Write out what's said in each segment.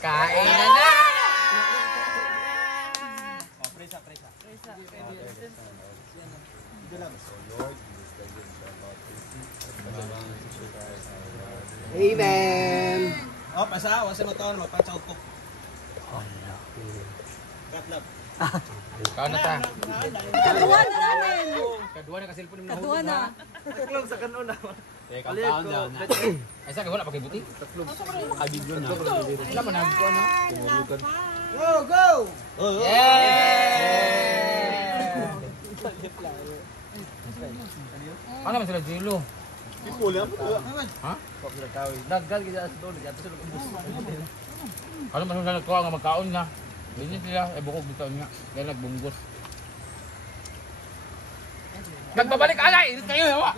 Kain na na! Presa. Amen. Oh, pasa, wala mo taon, magpatsaw ko. Katlap. Kaon na ta. Kadua na namin. Kadua na kasilpon mo na Kadua na. Taklong sa kanuna. Teka, kaon na. Ay, saan ka wala pakibuti? Kabidyo na. Wala man nagko ano? Go! Yeah! Ano man sila Jilo? Ha? Daggal kita sa doon, dito sa ubos. Ano man sila nagkuha nga magkaon na? Hindi sila, bukog dito niya. Kaya nagbunggos. Nagbabalik alay! Irit kayo, yawa!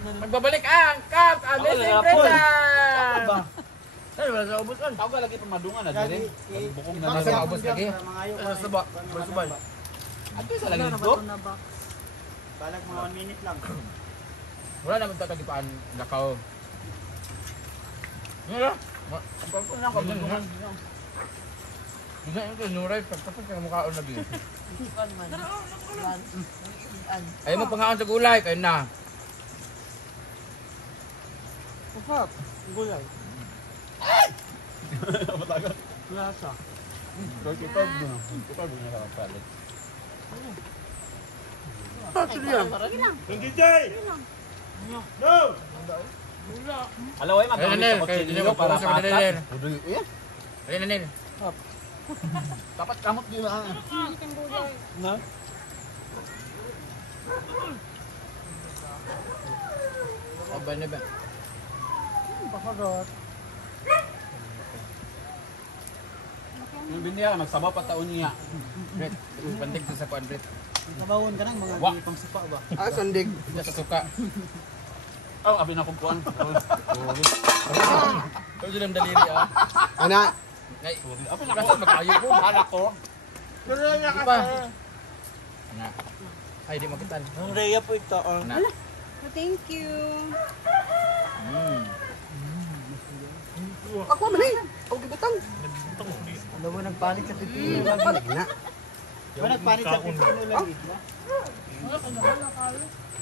Nagbabalik ang kap! Amazing Brenda! Ay, wala sa ubos on. Tao ka lagi pamadungan na dire. Bukog na Nasa lang. ubos lagi. Sa saba, bersubay. Ato sa lagi dito? Balag mga 1 minute lang. Wala naman tatagipaan lakaw. Nila. Ang na kabungan. Hindi ito nuray pagtapos sa mukhaon lagi. Ay mo pangaon sa gulay kay na. Kapap, gulay. Matagal. Lasa. Kita na palit. No! Alaway Nenel, kay dinyo mo para sa Nenel. Ay Nenel. Dapat kamot di ba? Na? Aba na ba? Pakarot. Yung bindiya, magsabaw pa taon niya. Bret, pantig sa kuan Bret. Sabawon ka ng mga pang sipa ba? Sandig. Diya sa suka. Oh, abi na kumpuan. Pero silang daliri ah. Ana. Ngay, kasi magkayo ko. Anak ko. Di pa. Na. Ay, di makitan. Ang Rhea po ito. Na. Thank you. Ako man eh. Ako gibutang. Ano mo nagpanik sa pipino? Balik na. Ano nagpanik sa pipino lagi? Kain.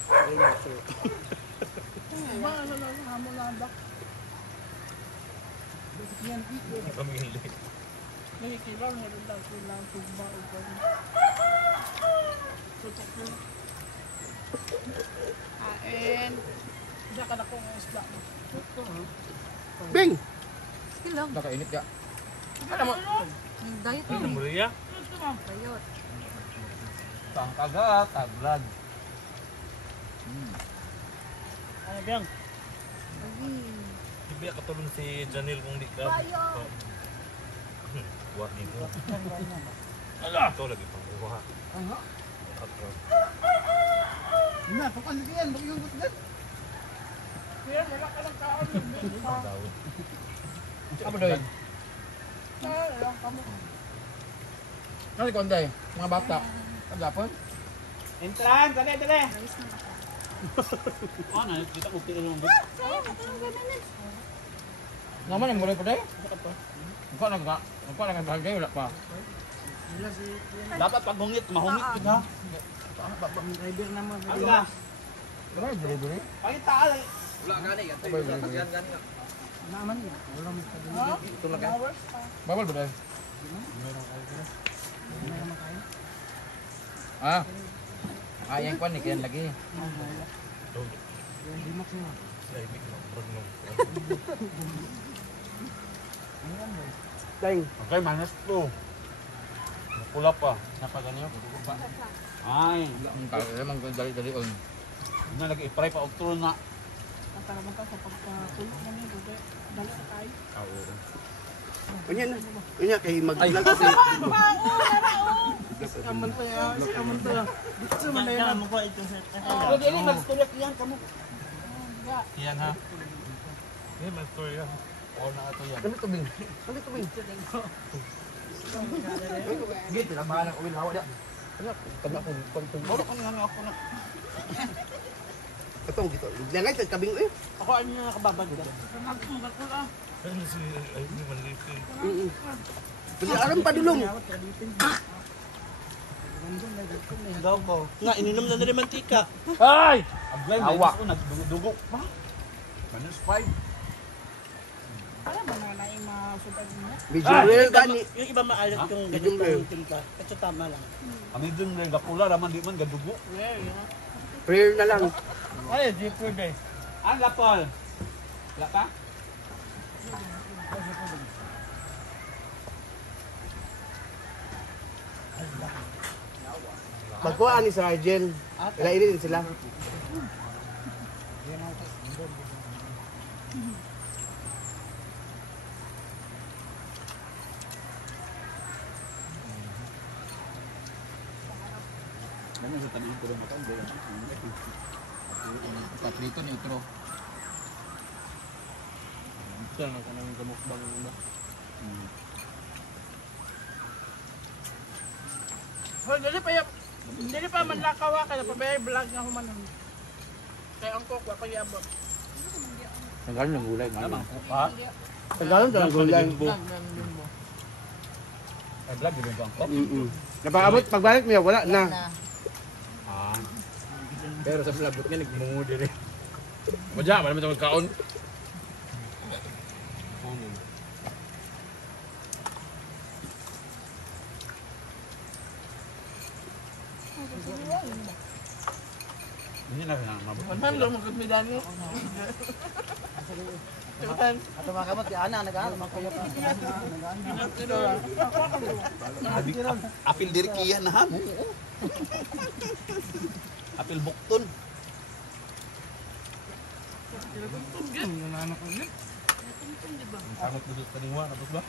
Bing. Sige lang. Nakainit ka. Ano mo? Diet mo. Maria? Diet. Saan kagat? Taglad. Ano biyang? Lagi. Biya katulong si Janil kung di ka. Buat ni mo. Ala, ito lagi pang uha. Na, pakan diyan, yung gutgat. Apa doy? Ano ko anday? Mga bata. Ang gapon? Entran, dali. Ano, kita ko tiro ng bit. Naman ang mulai pa day? Buka na bagay wala pa. Dapat pag hungit, mahungit kita. Driver naman. Ala. Wala delivery. Pakita. Wala gani gani. Naman niya. Wala mo sa dili. Ito lang. Bawal ba day? Ah. Yang kwan ni kaya lagi. Dang. Okay, manas to. Pula pa. Napaganyo pa. Ay, Emang dali on. na lagi i-fry pa og turon na. Para man ka sa pagkatulog namin, dali sa tayo. Unya na. Unya kay mag-vlog kasi. Kaman to ya, kaman to. Gusto man na yan. Mo pa ito sa. Pwede rin mag-tulak yan kamo. Yan ha. Yan, may story yan. Oo na ato yan. Kami tubing. Git lang bahala ko hawa dia. Tama ko pagtong. Boro ko nga ako na. Katong gito. Langay sa kabing eh. Ako ano na nakababag. Kasi aram pa dulong. Daw ko. Nga, ininom na rin mantika. Ay! Aglay, Awa. nagdugo pa. -5. Alam mo na yung mga subag niya. Medyo rare gani. Yung iba maalat yung Medium ganito rare. yung timpla. Ito tama lang. Kami dun rin gapula, raman di man gadugo. Rare na lang. Ay, di pwede. Ang lapal. Wala pa? Magkuhaan ni Sir Arjen. Ilainin din sila. Ano sa tabi ko rin matanda yan? Paprito ni Utro. Saan ka nang gamukbang ba? Hoy, dili pa man lakawa kaya pa may vlog nga humanon. Kaya ang kok wa pag-iabot. Tanggalin ng gulay. Namang kuka. Tagalon talang gulay. Ay, vlog yun ba ang kok? Napakabot, pagbalik niya, wala na. Pero sa labot nga nagmungo din eh. Madya, wala naman ito magkaon. Hindi na rin ang mabot. Man lo mo gud mi dani. Ato mga kamot, di ana, nag-ana, mga kuya pa. Apil diri kiya na ham. Apil bukton. Takot dito sa paniwa, tapos ba?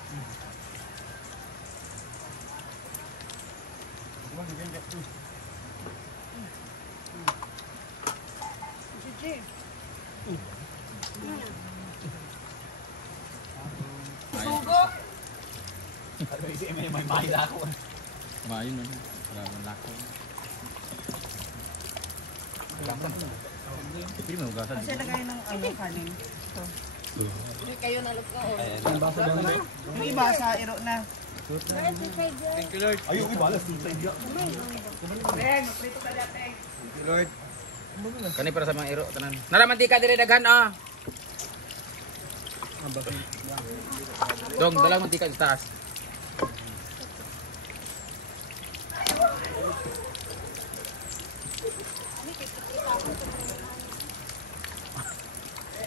May mahila ako. Maayun na. Wala man lako. Hindi mo hugasan. Kasi lagay ng ano kanin. Kayo na lugaon. Yung iba sa iro na. Ayun, ibalas dito sa iyo. Kani para sa mga iro tanan. Naramantika dire daghan ah. Dong, dalang mantika sa taas.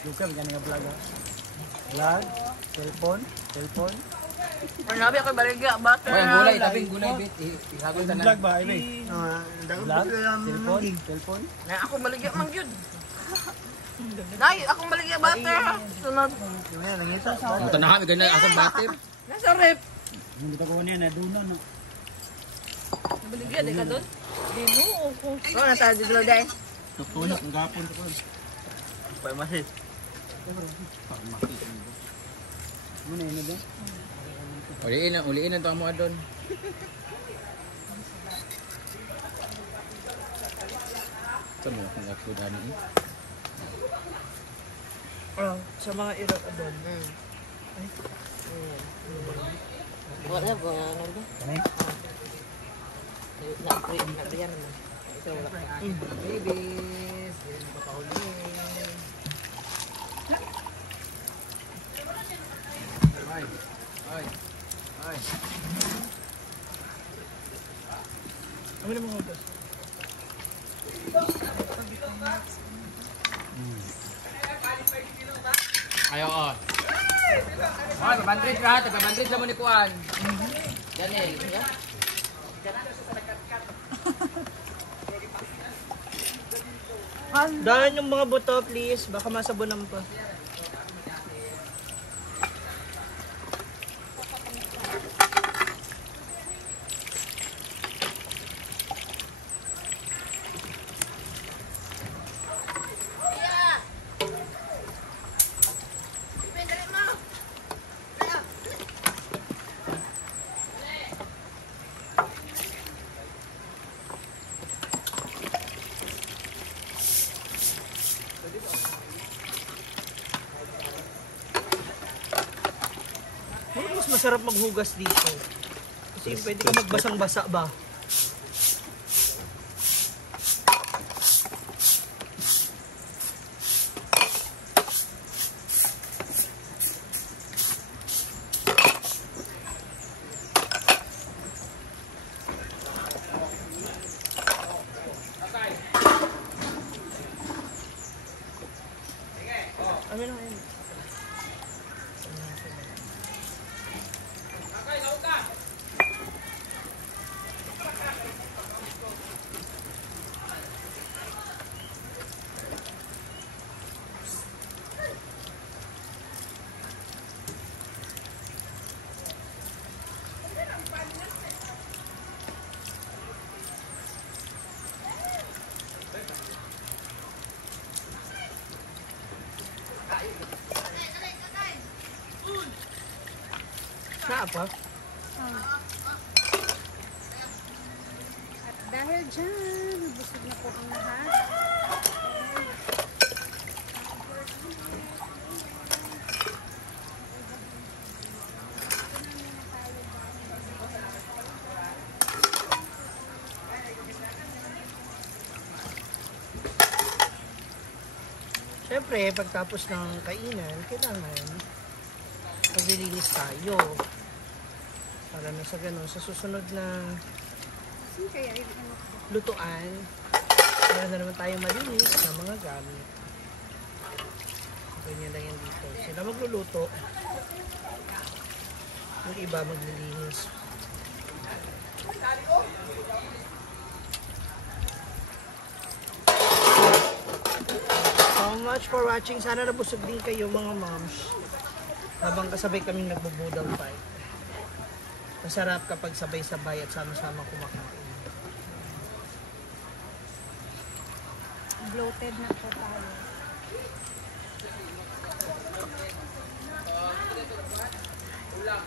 Luka, may nga vlog. Vlog, cellphone. Panabi ako baligya butter. Oy, ang gulay, tabing gulay bit. Ihagol tanan. Vlog ba, Ivy? Vlog, cellphone. Na ako baligya man gyud. Nay, akong baligya butter. Sunod. Mutan na kami ganyan akong batir. Nasa rep. Hindi pa ko niya na doon na. Baligya di ka doon? Dino ko. Oh, nata dito lang dai. Tutuyo, ang gapon ko. Pa masit. Muna yun na doon. Uliin na to ang mga doon. Saan mo kung upload ano eh? Oh, sa mga iro ka doon. Wala ba ano ba? Nagriyan naman. Ito wala. Babies, hindi pa pauli. Ay. Ano naman mo ito? Ayo oh. Ay, babandrit lahat, babandrit lang mo ni Kuan. Daniel, ya? Dahan yung mga buto, please. Baka masabunan pa. Bakit mas masarap maghugas dito? Kasi pwede ka magbasang-basa ba? Ano lang yun? Apa? At dahil dyan, busog na po ang lahat. Siyempre, pagtapos ng kainan, kailangan maglilinis tayo. Para na sa ganun, sa susunod na Saan kaya yung lutuan, para na naman tayo malinis ng mga gamit. Ganyan lang yan dito. Sila magluluto. Yung iba maglilinis. So much for watching. Sana nabusog din kayo mga moms. Habang kasabay kaming nagbubudang fight. Masarap kapag sabay-sabay at sama-sama kumakain. bloated na po tayo? Ulang